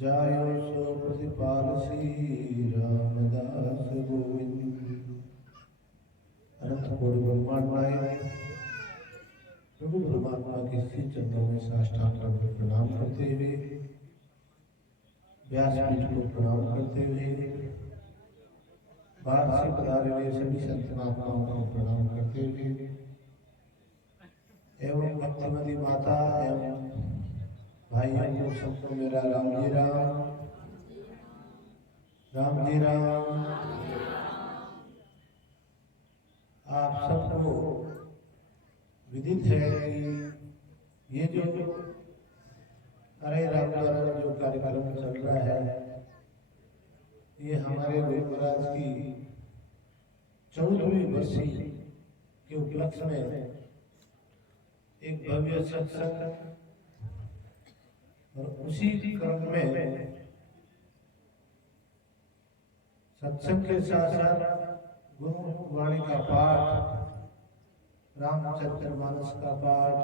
जायो सो प्रतिपाल श्री रामदास गोविंद। अनंत कोटि ब्रह्मांड नायक प्रभु परमात्मा के श्री चरणों में साष्टांग करके प्रणाम करते हुए, व्यासपीठ को प्रणाम करते हुए, बाहर से पधारे हुए सभी संत महात्माओं को प्रणाम करते हुए एवं भक्तिमती माता एवं भाइयों को सबको मेरा राम जी राम, राम जी राम। आप सबको विदित है कि ये जो अरे राम द्वारा जो कार्यक्रम चल रहा है, ये हमारे गुरु महाराज की 14वीं बरसी के उपलक्ष्य में एक भव्य सत्संग और उसी क्रम में सत्संग के साथ साथ गुरु वाणी का पाठ, रामचरितमानस का पाठ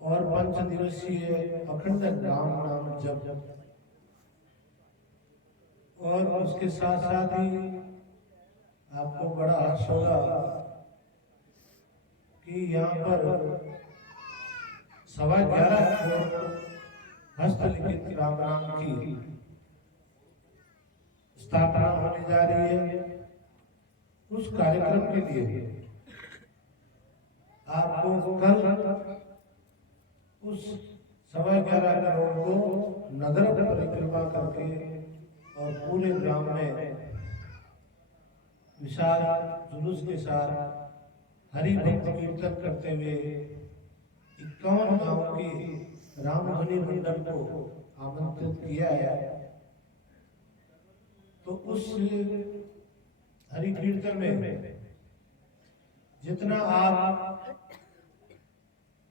और 5 दिवसीय अखंड राम नाम जप, और उसके साथ साथ ही आपको बड़ा हर्ष होगा कि यहाँ पर 11.25 करोड़ हस्तलिखित राम नाम की स्थापना होने जा रही है। उस कार्यक्रम के लिए आपको कल उस 11.25 करोड़ को नगर परिक्रमा करके और पूरे ग्राम में विशाल जुलूस के साथ हरि भक्त कीर्तन करते हुए 51 गांव के रामधुनी मंडल को आमंत्रित किया है। तो उस हरि कीर्तन में जितना आप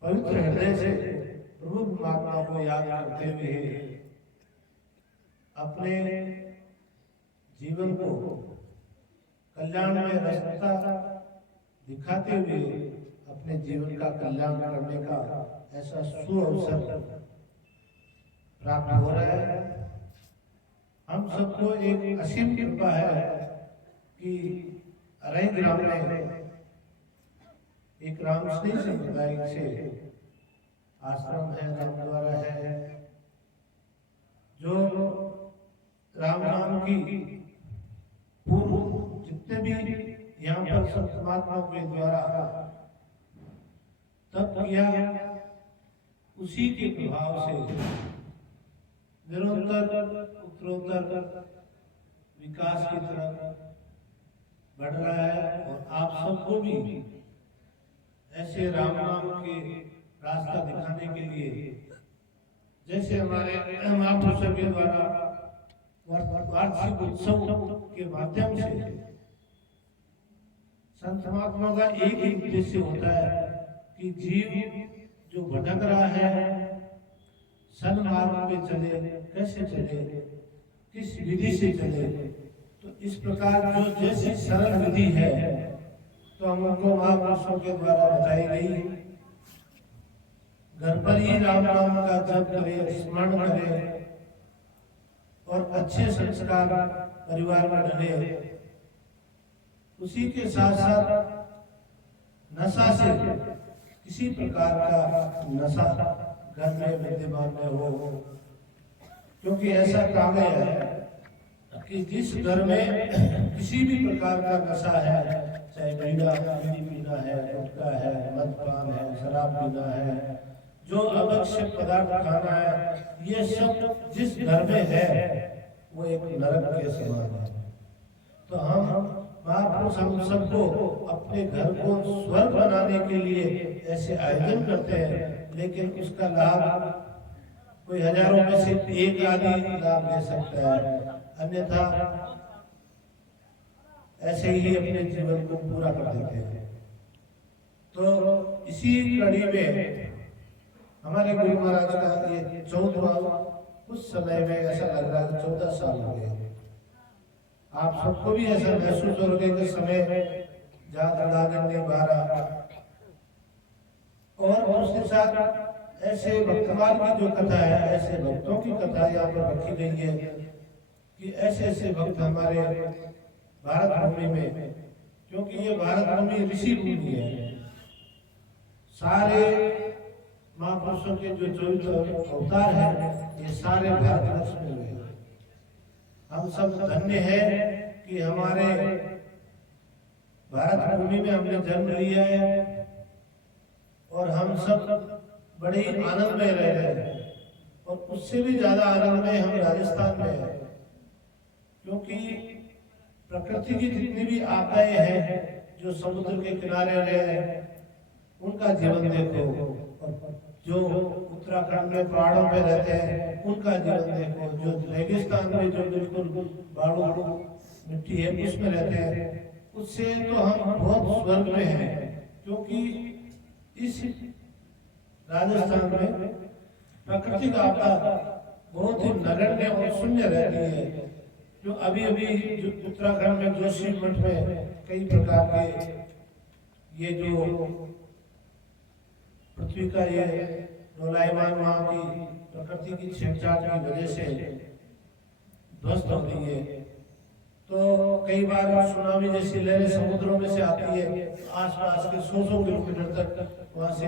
पवित्र हृदय से प्रभु परमात्मा को याद करते हुए अपने जीवन को कल्याण में रास्ता दिखाते हुए अपने जीवन का कल्याण करने का ऐसा सुअवसर प्राप्त हो रहा है। हम सबको एक असीम कृपा है कि अरई ग्राम में एक रामस्नेही संप्रदाय से आश्रम है, रामद्वारा है, जो राम नाम की पूर्व जितने भी यहाँ पर संत महात्माओं के द्वारा तब किया, उसी के प्रभाव से निरंतर उत्तरोत्तर विकास की तरफ बढ़ रहा है। और आप सबको भी ऐसे राम नाम के रास्ता दिखाने के लिए, जैसे हमारे महापुरुषों के द्वारा वार्षिक उत्सव के माध्यम से संत महात्मा का एक ही उद्देश्य होता है कि जीव जो भटक रहा है सन्मार्ग पे चले, कैसे चले, किस विधि से चले। तो इस प्रकार जो जैसी सरल विधि है तो हमको महापुरुषों के द्वारा बताई गई, घर पर ही राम नाम का जप करे, स्मरण करे और अच्छे संस्कार परिवार में डले। उसी के साथ साथ नशा से किसी प्रकार का नशा घर में विद्यमान न हो, क्योंकि ऐसा कहा गया है कि जिस घर में किसी भी प्रकार का नशा है, चाहे बीड़ी पीना है, गुटखा है, मदपान है, शराब पीना है, जो आवश्यक पदार्थ खाना है, ये सब जिस घर में है वो एक नरक के समान है। तो हम महापुरुष हम सबको अपने घर को स्वर्ग बनाने के लिए ऐसे आयोजन करते हैं, लेकिन उसका लाभ कोई हजारों में से एक आदमी लाभ ले सकता है, अन्यथा ऐसे ही अपने जीवन को पूरा कर देते हैं। तो इसी कड़ी में हमारे गुरु महाराज का ये 14वां, उस समय में ऐसा लग रहा है 14 साल हो गए। आप सबको भी ऐसा महसूस हो रहा है समय ज्यादा लागत नहीं 12। और उसके साथ ऐसे भक्तमाल की जो कथा है, ऐसे भक्तों की कथा यहाँ पर रखी गई है कि ऐसे ऐसे भक्त हमारे भारत भूमि में, क्योंकि ये भारत भूमि ऋषि भूमि है, सारे महापुरुषों के जो 24 अवतार है ये सारे भारतवर्ष में हुए हैं। हम सब धन्य हैं कि हमारे भारत भूमि में हमने जन्म लिया है और हम सब बड़े ही आनंद में रह रहे हैं। और उससे भी ज्यादा आनंद में हम राजस्थान में हैं, क्योंकि प्रकृति की जितनी भी आपदाएं हैं, जो समुद्र के किनारे रहे हैं उनका जीवन देखो, और जो उत्तराखंड में पहाड़ों में रहते हैं उनका जीवन देखो, जो रेगिस्तान में जो बिल्कुल बालू मिट्टी है उसमें रहते हैं, उससे तो हम बहुत स्वर्ग में हैं। क्योंकि इस राजस्थान में प्राकृतिक आपदा बहुत ही नगण्य और शून्य रहती है। जो अभी अभी जो उत्तराखंड में जोशी मठ में कई प्रकार के ये जो पृथ्वी का ये डोलायमान वहां की प्रकृति की छेड़छाड़ की वजह से ध्वस्त हो रही है, तो कई बार सुनामी जैसी लहरें समुद्रों में से आती है, आसपास के 100 किलोमीटर तक वहां से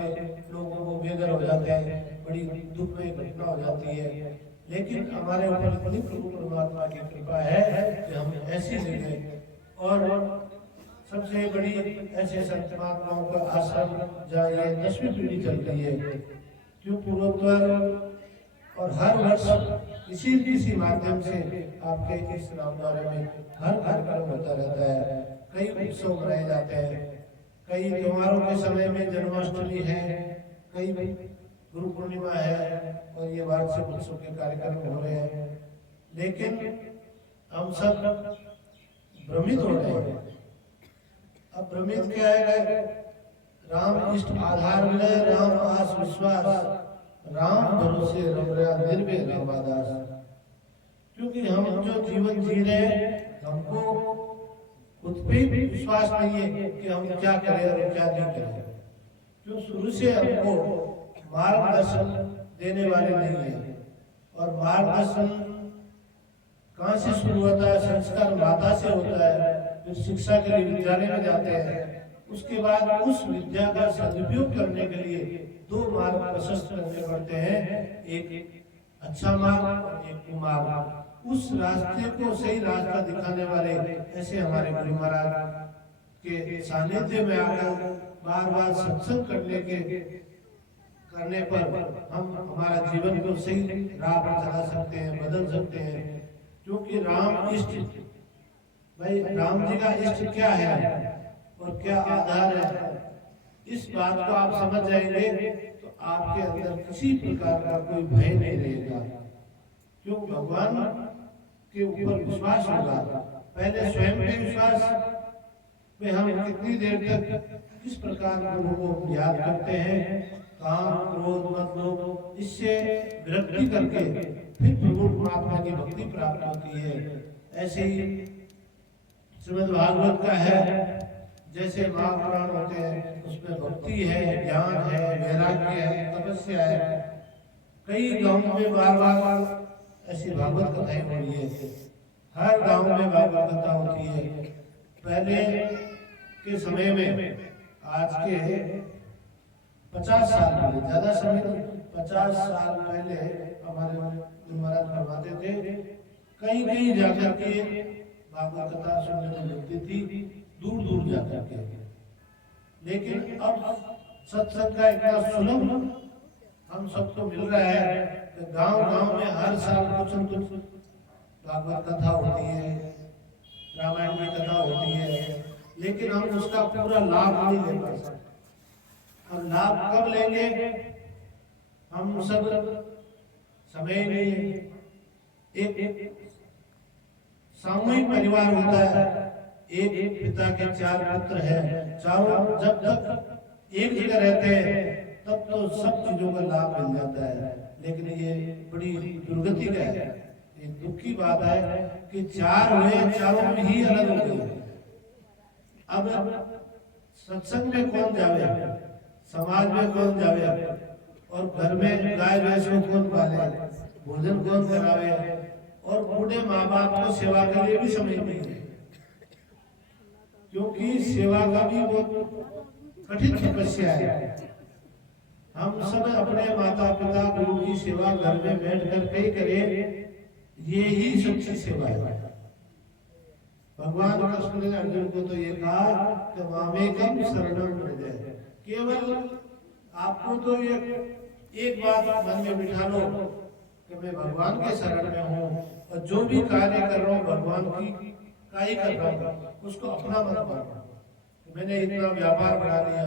लोगों को बेघर हो जाते हैं, बड़ी दुखमयी घटना हो जाती है। लेकिन हमारे ऊपर बड़ी प्रभु परमात्मा की कृपा है कि हम ऐसी जगह और सबसे बड़ी ऐसे संत महात्माओं का आश्रम जहाँ ये 10वीं पीढ़ी चल रही है, क्यों पूर्वोत्तर और हर वर्ष किसी माध्यम से आपके इस रामद्वारे में हर कार्यक्रम होता रहता है, कई उत्सव मनाए जाते हैं, कई त्योहारों के समय में जन्माष्टमी है, कई गुरु पूर्णिमा है और ये वार्षिक उत्सव के कार्यक्रम हो रहे हैं। लेकिन हम सब भ्रमित हो रहे हैं। अब भ्रमित क्या है? राम इष्ट आधार मिले, राम आस विश्वास, राम भरोसे रमरा निर्भय रामादास। क्योंकि हम जो जीवन जी रहे हैं हमको खुद पे भी विश्वास नहीं है कि हम क्या करें और क्या नहीं करें, जो शुरू से हमको मार्गदर्शन देने वाले नहीं है। और मार्गदर्शन कहाँ से शुरू होता है? संस्कार माता से होता है, फिर शिक्षा के लिए विद्यालय में जाते हैं, उसके बाद उस विद्या का सदुपयोग करने के लिए 2 मार्ग प्रशस्त करने पड़ते हैं, एक अच्छा मार्ग और एक कुमार्ग। उस रास्ते को सही रास्ता दिखाने वाले ऐसे हमारे गुरु महाराज के सानिध्य में आकर बार बार सत्संग करने पर हम हमारा जीवन को सही राह पर चला सकते हैं, बदल सकते हैं। क्योंकि राम इष्ट, भाई राम जी का इष्ट क्या है और क्या आधार है, इस बात को आप समझ जाएंगे तो आपके अंदर किसी प्रकार का कोई भय नहीं रहेगा। क्यों? भगवान के ऊपर विश्वास होगा। पहले स्वयं के विश्वास में हम कितनी देर तक किस प्रकार प्रभु को याद करते हैं, काम क्रोध मत लोभ, इससे विरक्ति करके फिर प्रभु परमात्मा की भक्ति प्राप्त होती है। ऐसे ही श्रीमद् भागवत का है, जैसे महापुराण होते हैं उसमें भक्ति है, ज्ञान है, वैराग्य है, तपस्या है। कई गांवों में बार बार ऐसी भागवत कथाएं हो रही है, हर गांव में भागवत कथा होती है। पहले के समय में, आज के 50 साल पहले, ज्यादा समय नहीं, 50 साल पहले हमारे गुरु महाराज फरमाते थे कहीं कहीं जाकर के भागवत कथा सुनने को मिलती थी, दूर दूर जाकर के। लेकिन अब सत्संग का इतना सुलभ हम सबको मिल रहा है कि गांव गांव में हर साल कुछ न कुछ भागवत कथा होती है, रामायण की कथा होती है, लेकिन हम उसका पूरा लाभ नहीं ले पा सकते। और लाभ कब लेंगे? हम सब समय नहीं। एक सामूहिक परिवार होता है, एक पिता के 4 पुत्र हैं, चारों जब तक एक जगह रहते हैं तब तो सब चीजों का लाभ मिल जाता है। लेकिन ये बड़ी दुर्गति का है, ये दुख की बात है कि 4 हुए, चारों में ही अलग हो गए। अब सत्संग में कौन जावे, समाज में कौन जावे, और घर में गाय भैंस को कौन पाले, भोजन कौन करावे, और बूढ़े माँ बाप को सेवा के लिए भी समय नहीं है, क्योंकि सेवा का भी बहुत कठिन तपस्या है। हम सब अपने माता पिता गुरु की सेवा घर में बैठ कर ही करें, ये ही सच्ची सेवा है। भगवान कृष्ण ने अर्जुन को तो ये कहा कि मामेकम शरणम व्रज, केवल आपको तो एक बात मन में बिठा लो कि मैं भगवान के शरण में हूँ, और जो भी कार्य कर रहा हूँ भगवान की का ही कर रहा हूँ, उसको अपना मत मानो। मैंने इतना व्यापार बना लिया,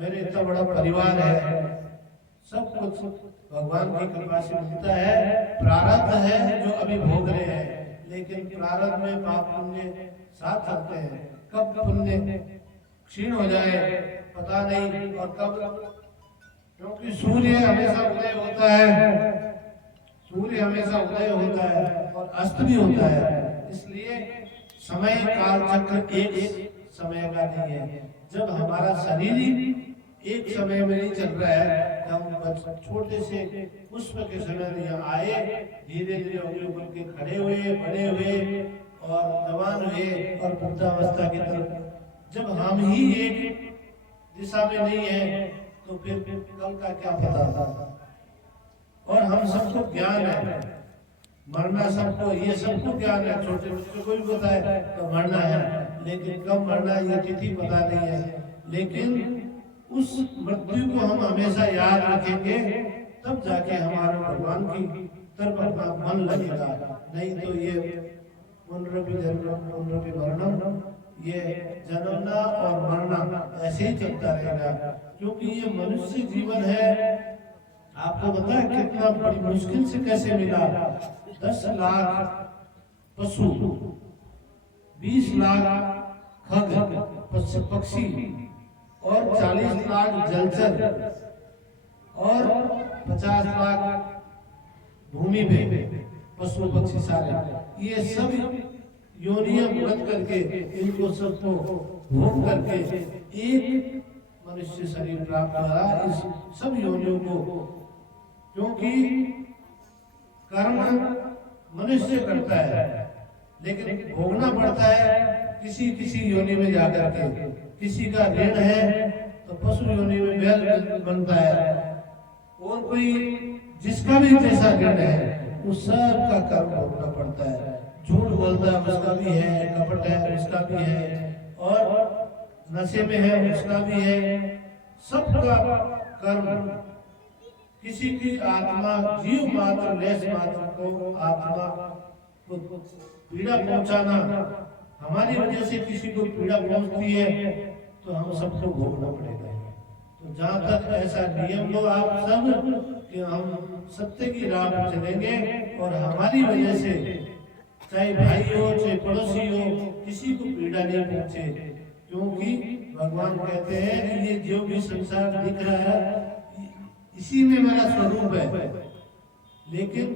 मेरे इतना बड़ा परिवार है, सब कुछ भगवान की कृपा से मिलता है। प्रारब्ध है जो अभी भोग रहे हैं, लेकिन प्रारब्ध में पाप पुण्य साथ चलते हैं। कब पुण्य क्षीण हो जाए पता नहीं, और कब, क्योंकि सूर्य हमेशा उदय होता है, सूर्य हमेशा उदय होता है और अस्त भी होता है, इसलिए समय काल चक्र एक समय का नहीं है। जब हमारा शरीर एक समय में नहीं चल रहा है, हम छोटे से पुष्प के समय में आए, धीरे धीरे उंगली उंगली के खड़े हुए, बड़े हुए और जवान हुए और वृद्धावस्था की तरफ। जब हम ही एक दिशा में नहीं है तो फिर कल का क्या पता। और हम सबको ज्ञान है, मरना सबको, ये सबको ज्ञान है, छोटे बच्चों को भी पता है तो मरना है, लेकिन कब मरना ये तिथि पता नहीं है। लेकिन उस मृत्यु को हम हमेशा याद रखेंगे, तब जाके हमारा भगवान की तरफ अपना मन लगेगा। नहीं तो ये पुनरपि जन्म पुनरपि मरणम, ये जन्मना और मरना ऐसे ही चलता रहेगा, क्योंकि ये मनुष्य जीवन है। आपको पता है कितना बड़ी मुश्किल से कैसे मिला। 10 लाख पशु, 20 लाख खग पक्षी और 40 लाख जलचर और 50 लाख भूमि पे पशु पक्षी सारे, ये सब योनियां व्रत करके, इनको सबको भोग करके एक मनुष्य शरीर प्राप्त हुआ। इस सब योनियों को, क्योंकि कर्म मनुष्य करता है लेकिन भोगना पड़ता है किसी किसी योनि में जाकर के। किसी का ऋण है तो पशु योनि में बैल बनता है, और कोई जिसका भी जैसा ऋण है उस सब का कर्म भोगना पड़ता है। झूठ बोलता है उसका भी है, कपट है उसका भी है, और नशे में है उसका भी है, सबका कर्म। किसी की आत्मा, जीव मात्र लेस मात्र को आत्मा को पीड़ा पहुंचाना, हमारी वजह से किसी को पीड़ा पहुंचती है तो हम सबको भोगना पड़ेगा। तो जहाँ तक ऐसा नियम लो आप सब कि हम सत्य की राह पर चलेंगे, और हमारी वजह से चाहे भाई हो चाहे पड़ोसी हो, किसी को पीड़ा नहीं पहुंचे। क्योंकि भगवान कहते हैं कि ये जो भी संसार दिख रहा है इसी में मेरा स्वरूप है, लेकिन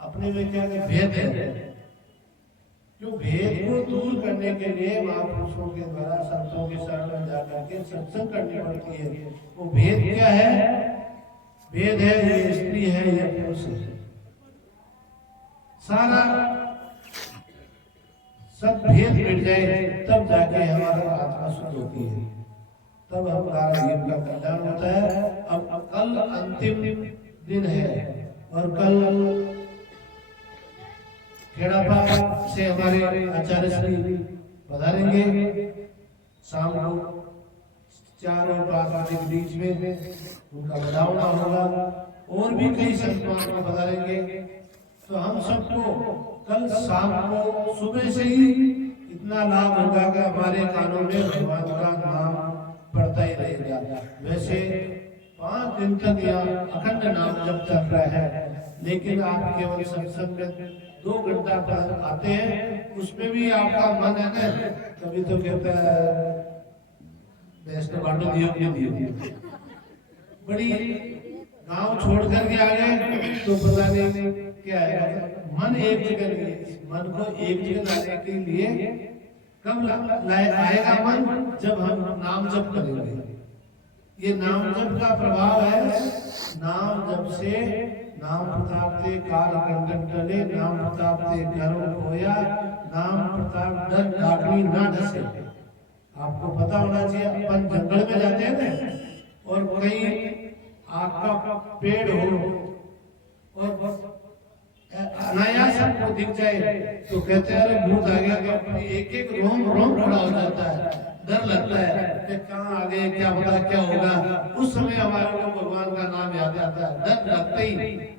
अपने में क्या भेद है। जो भेद को दूर करने के लिए महापुरुषों के द्वारा संतों के शरण में जाकर के सत्संग करनी पड़ती है। वो भेद क्या है? भेद है ये स्त्री है या पुरुष है, सारा सब भेद मिट जाए तब जाके हमारा आत्मा शुद्ध होती है, तब हमारा जीव का कल्याण होता है। अब कल अंतिम दिन है, और कल खेड़ापा से हमारे आचार्य श्री पधारेंगे। शाम को 4 और 5 बजे के बीच में उनका बधावना होगा, और भी कई संत महात्मा पधारेंगे। तो हम सबको कल शाम को सुबह से ही इतना लाभ होगा कि हमारे कानों में भगवान का नाम पढ़ता ही रहेगा। वैसे 5 दिन तक यहाँ अखंड नाम जब चल रहा है, लेकिन आप केवल सत्संग में 2 घंटा पर आते हैं, उसमें भी आपका मन है ना, कभी तो कहता है वैष्णव बाटो दियो, बड़ी गांव छोड़ करके आ गए तो पता नहीं क्या है। मन एक जगह नहीं है, मन को एक जगह लाने के लिए कब आएगा मन? जब हम नाम जप करेंगे। ये नाम जप का प्रभाव है। नाम जप से नाम प्रताप ते काल कंटक टले, नाम प्रताप ते गर्व होया, नाम प्रताप डर डाकनी ना डसे। आपको पता होना चाहिए, अपन जंगल में जाते हैं ना और कहीं आग का पेड़ हो और अनायास आपको दिख जाए तो कहते हैं अरे भूत आ गया, तो अपनी एक एक रोम रोम खड़ा हो जाता है, डर लगता है कि कहाँ आ गए, क्या पता क्या होगा। उस समय हमारे को भगवान का नाम याद आता है, डर लगते ही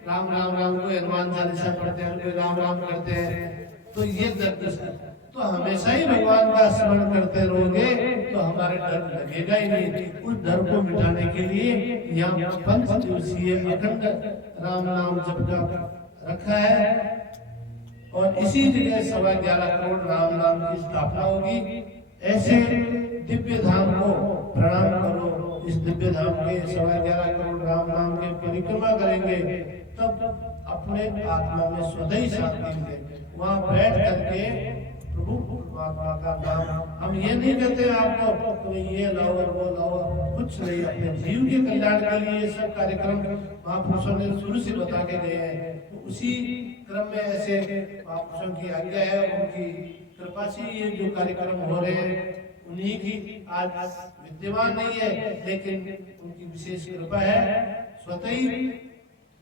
राम राम राम को हनुमान चालीसा पढ़ते हैं, कोई राम राम करते हैं, तो ये डर। तो हमेशा ही भगवान का स्मरण करते रहोगे तो हमारे डर लगेगा ही नहीं। उस डर को मिटाने के लिए यहाँ 5 दिवसीय अखंड राम नाम जप का रखा है और इसी जगह 11.25 करोड़ राम नाम की स्थापना होगी। ऐसे दिव्य धाम को प्रणाम करो। इस दिव्य धाम के 11.25 करोड़ राम नाम के परिक्रमा करेंगे तब अपने आत्मा में स्वतः ही शांति मिलेगी। वहां बैठ करके प्रभु परमात्मा का नाम, हम ये नहीं कहते आपको तो ये लाओ और वो लाओ, कुछ नहीं, अपने जीव के कल्याण के लिए सब कार्यक्रम महापुरुषों ने शुरू से बता के गए हैं। तो उसी क्रम में ऐसे महापुरुषों की आज्ञा है, उनकी कृपा से ये जो कार्यक्रम हो रहे हैं उन्हीं की आज विद्यमान नहीं है, लेकिन उनकी विशेष कृपा है। स्वतः ही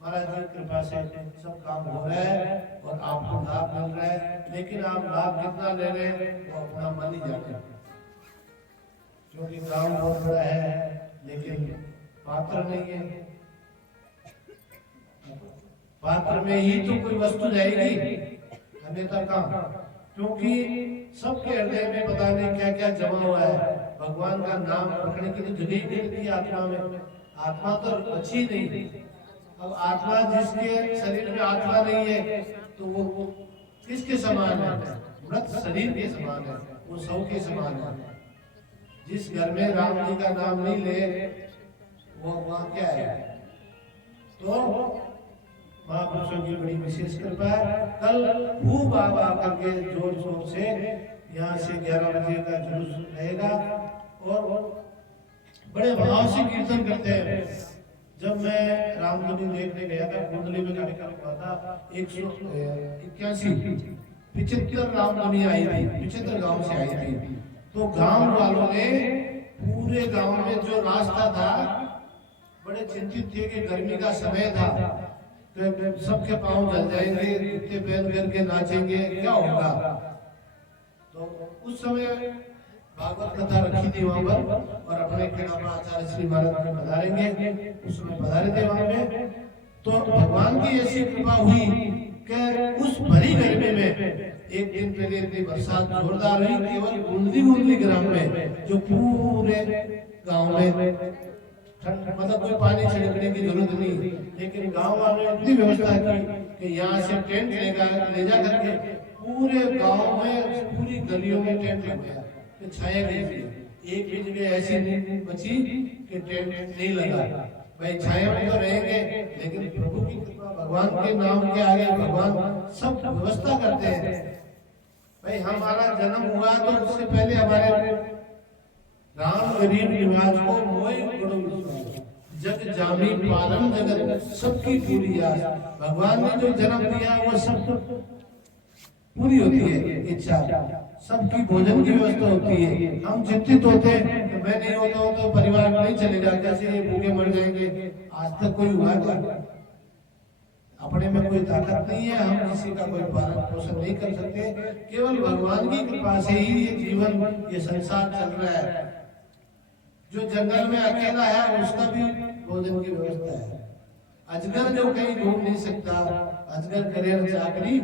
महाराज की कृपा से सब काम हो रहा है और आपको लाभ मिल रहा है। लेकिन आप लाभ कितना ले रहे हैं वो अपना मन ही जाने, क्योंकि काम बहुत बड़ा है लेकिन पात्र नहीं है। पात्र में ही तो कोई वस्तु जाएगी, अन्यथा काम, क्योंकि सबके हृदय में पता नहीं क्या क्या जमा हुआ है। भगवान का नाम रखने के लिए जगह दे दी आत्मा में, आत्मा तो अच्छी नहीं। अब आत्मा, जिसके शरीर में आत्मा नहीं है तो वो किसके समान है? मृत शरीर के समान है, वो शव के समान है। जिस घर में राम जी का नाम नहीं ले वो वहां क्या है? तो महापुरुषों की बड़ी विशेष कृपा है। कल खूब आवा करके जोर शोर से यहाँ से 11 बजे का जुलूस रहेगा और बड़े भाव से कीर्तन करते हैं। जब मैं रामधुनी देखने गया था, कुंडली में कार्यक्रम हुआ था, 75 रामधुनी आई थी, 75 गांव से आई थी। तो गांव वालों ने पूरे गांव में जो रास्ता था बड़े चिंतित थे कि गर्मी का समय था, तो सबके पांव जल जाएंगे, इतने पैर करके नाचेंगे, क्या होगा। तो उस समय भागवत कथा रखी थी वहां पर और अपने खेड़ापा आचार्य श्री महाराज में पधारेंगे, उसमें पधारे थे वहां पे। तो भगवान की ऐसी कृपा हुई कि उस भरी गर्मी में एक दिन पहले इतनी बरसात जोरदार हुई, केवल बूंदी ग्राम में, जो पूरे गांव में मतलब कोई पानी छिड़कने की जरूरत नहीं, लेकिन गांव वालों ने इतनी व्यवस्था की कि यहाँ से टेंट ले जा करके पूरे गांव में, पूरी गलियों में टेंट लग गया, छाया गई थी। एक भी जगह ऐसी नहीं बची कि टेंट नहीं लगा। भाई छाया में तो रहेंगे, लेकिन प्रभु की कृपा, भगवान के नाम के आगे भगवान सब व्यवस्था करते हैं। भाई हमारा जन्म हुआ तो उससे पहले हमारे राम गरीब निवास को मोय गुण जग जामी पालम जगत सबकी पूरी आस। भगवान ने जो जन्म दिया वो सब पूरी होती है इच्छा, सबकी भोजन की व्यवस्था होती है। हम चिंतित होते हैं कि मैं नहीं होता हूं तो परिवार नहीं चलेगा, कैसे भूखे मर जाएंगे। आज तक कोई हुआ क्या? अपने में कोई ताकत नहीं है, हम किसी का कोई पालन पोषण नहीं कर सकते। केवल भगवान की कृपा से ही ये जीवन, ये संसार चल रहा है। जो जंगल में अकेला है उसका भी भोजन की व्यवस्था है। अजगर जो कहीं घूम नहीं सकता, अजगर करे न चाकरी,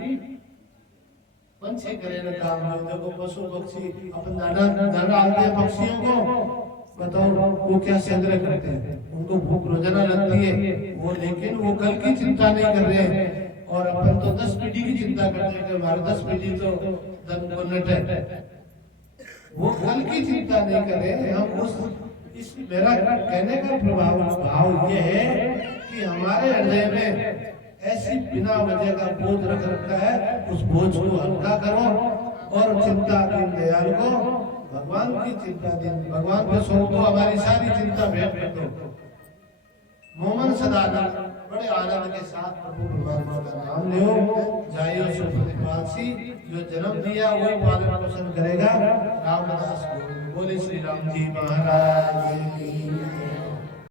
पंछी करे न काम। जो देखो पशु पक्षी अपन दाना डालते हैं पक्षियों को, बताओ वो क्या संग्रह करते हैं, उनको भूख रोजाना लगती है वो, लेकिन वो कल की चिंता नहीं कर रहे हैं। और अपन तो 10 पीढ़ी की चिंता करते हैं कि हमारे 10 पीढ़ी तो दनकोनट है, वो कल की चिंता नहीं कर रहे। हम उस इस मेरा कहने का भाव ये है कि हमारे हृदय में ऐसी बिना वजह का बोझ रख रखा है, उस बोझ को हल्का करो। और चिंता दीन दयाल को भगवान की चिंता दीन भगवान को सौंप दो, हमारी सारी चिंता भेंट कर दो। मोमन सदानंद बड़े आनंद के साथ प्रभु भगवान का नाम लो। जाइयो सुप्रतिपासी, जो जन्म दिया वही पालन पोषण करेगा। रामदास बोले श्री राम जी महाराज की।